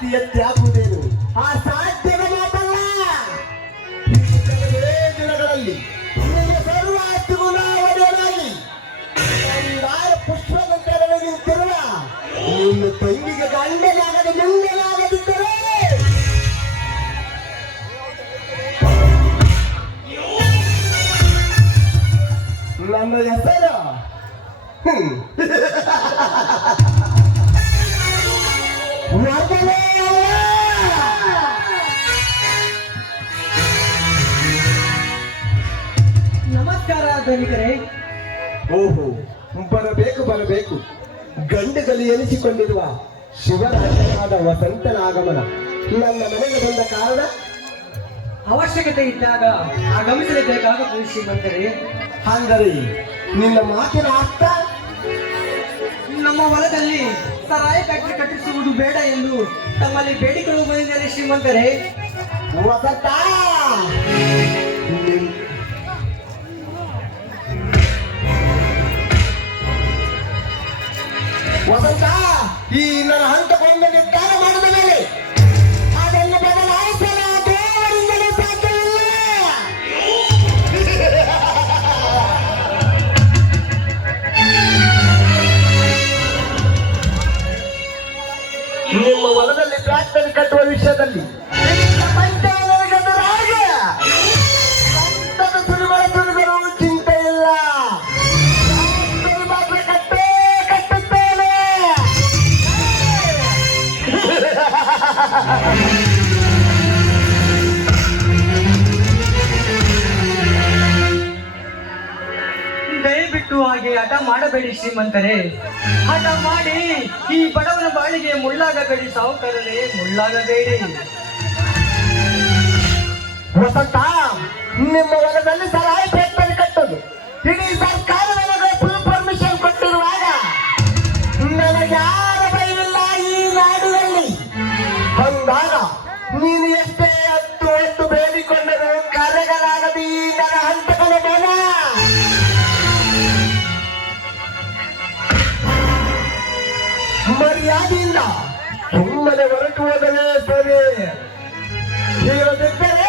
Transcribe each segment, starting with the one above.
ಆಸ್ತಿ ಎತ್ತಿ ಹಾಕುವುದೇನು ಆ ಸಾಧ್ಯದ ಮಾತಲ್ಲ ಕೆಲವೇ ದಿನಗಳಲ್ಲಿ ನಿನ್ನ ಸರ್ವ ಆಸ್ತಿಗೂ ನಾವು ಒಡೆಯಲಾಗಿ ಒಂದಾರ ಪುಷ್ಪದಂತೆ ನಿಂತಿರುವ ನಿನ್ನ ತಂಗಿಗೆ ಗಂಡನಾಗದೆ ಮುಂದೆನಾಗದಿದ್ದರೆ ನನ್ನ ಹೆಸರು? ಹ್ಮ್. ನಮಸ್ಕಾರ ಓಹೋ ಬರಬೇಕು ಬರಬೇಕು. ಗಂಡುಗಲಿ ಎನಿಸಿಕೊಂಡಿರುವ ಶಿವರಾಜನಾದ ವಸಂತನ ಆಗಮನ ನನ್ನ ಮನೆಗೆ ಬಂದ ಕಾರಣ ಅವಶ್ಯಕತೆ ಇದ್ದಾಗ ಆಗಮಿಸಲೇಬೇಕಾಗುತ್ತದೆ ಶ್ರೀಮಂತರೇ ಅಂದರೆ ನಿನ್ನ ಮಾತಿನ ಅರ್ಥ? ನಮ್ಮ ಹೊಲದಲ್ಲಿ ಸರಾಯಿ ಫ್ಯಾಕ್ಟರಿ ಕಟ್ಟಿಸುವುದು ಬೇಡ ಎಂದು ತಮ್ಮಲ್ಲಿ ಬೇಡಿಕೊಳ್ಳುವ ಬಂದಿದ್ದಾರೆ ಶ್ರೀಮಂತರೇ ವಸಂತ! ವಸಂತ ಈ ನನ್ನ ಹಂತಕೊಂಡ ನಿರ್ಧಾರ ಮಾಡಿದ ಮೇಲೆ ಅದನ್ನು ಬದಲಾಯಿಸಲು ದೇವರಿಂದಲೇ ಸಾಧ್ಯವಿಲ್ಲ. ನಿಮ್ಮ ಹೊಲದಲ್ಲಿ ಫ್ಯಾಕ್ಟರಿ ಕಟ್ಟುವ ವಿಷಯದಲ್ಲಿ ದಯವಿಟ್ಟು ಹಾಗೆ ಹಠ ಮಾಡಬೇಡಿ ಶ್ರೀಮಂತರೇ. ಹಠ ಮಾಡಿ ಈ ಬಡವನ ಬಾಳಿಗೆ ಮುಳ್ಳಾಗಬೇಡಿ ಸಾವುಕಾರರೇ, ಮುಳ್ಳಾಗಬೇಡಿ. ವಸಂತ, ನಿಮ್ಮ ಹೊಲದಲ್ಲಿ ಸರಾಯಿ ಕಟ್ಟೋದು. ಇಡೀ ಮರ್ಯಾದೆಯಿಂದ ಸುಮ್ಮನೆ ಹೊರಟು ಹೋದರೆ ಸರಿ. ಇಲ್ಲದಿದ್ದರೆ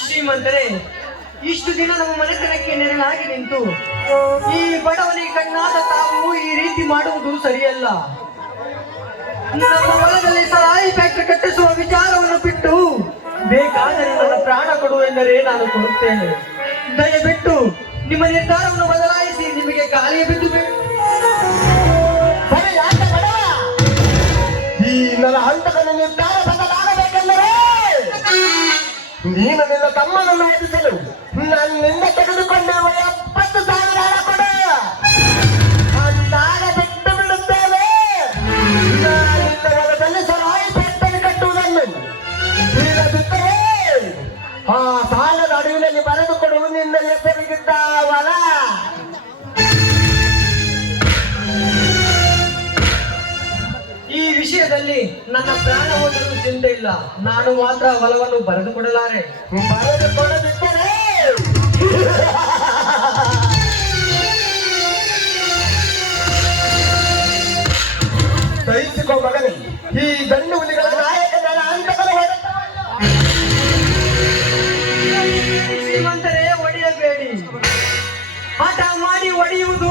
ಶ್ರೀಮಂತರೇ, ಇಷ್ಟು ದಿನ ನಮ್ಮ ಮನೆತನಕ್ಕೆ ನೆರಳಾಗಿ ನಿಂತು, ಈ ಬಡವನಿಗೆ ಕಣ್ಣಾದ ತಾವು ಈ ರೀತಿ ಮಾಡುವುದು ಸರಿಯಲ್ಲ. ನಮ್ಮ ಹೊಲದಲ್ಲಿ ಸರಾಯಿ ಫ್ಯಾಕ್ಟರಿ ಕಟ್ಟಿಸುವ ವಿಚಾರವನ್ನು ಬಿಟ್ಟು ಬೇಕಾದರೆ ನನ್ನ ಪ್ರಾಣ ಕೊಡು ಎಂದರೆ ನಾನು ಕೊಡುತ್ತೇನೆ. ದಯವಿಟ್ಟು ನಿಮ್ಮ ನಿರ್ಧಾರವನ್ನು ಬದಲಾಯಿಸಿ, ನಿಮಗೆ ಗಾಳಿಯ ಬಿದ್ದು ಈ ನನ್ನ ಹಂತಕನ ನಿರ್ಧಾರ ಬದಲಾಗಬೇಕೆಂದರೆ ನೀನು ನಿನ್ನ ತಮ್ಮನನ್ನು ಓದಿಸಲು ನನ್ನಿಂದ ತೆಗೆದುಕೊಂಡಿರುವ ವಿಷಯದಲ್ಲಿ ನನ್ನ ಪ್ರಾಣ ಹೋದರೂ ಚಿಂತೆ ಇಲ್ಲ. ನಾನು ಮಾತ್ರ ಬಲವನ್ನು ಬರೆದು ಕೊಡಲಾರೆ. ಬರೆದುಕೊಳ್ಳದಿದ್ದರೆ ಸಹಿಸಿಕೋ ಮಗನೇ ಈ ಗಂಡು ಹುಲಿಗಳ ನಾಯಕನ ಅಂತಕನ ಹೊಡೆತ ಶ್ರೀಮಂತರೇ ಒಡೆಯಬೇಡಿ. ಹಠ ಮಾಡಿ ಒಡೆಯುವುದು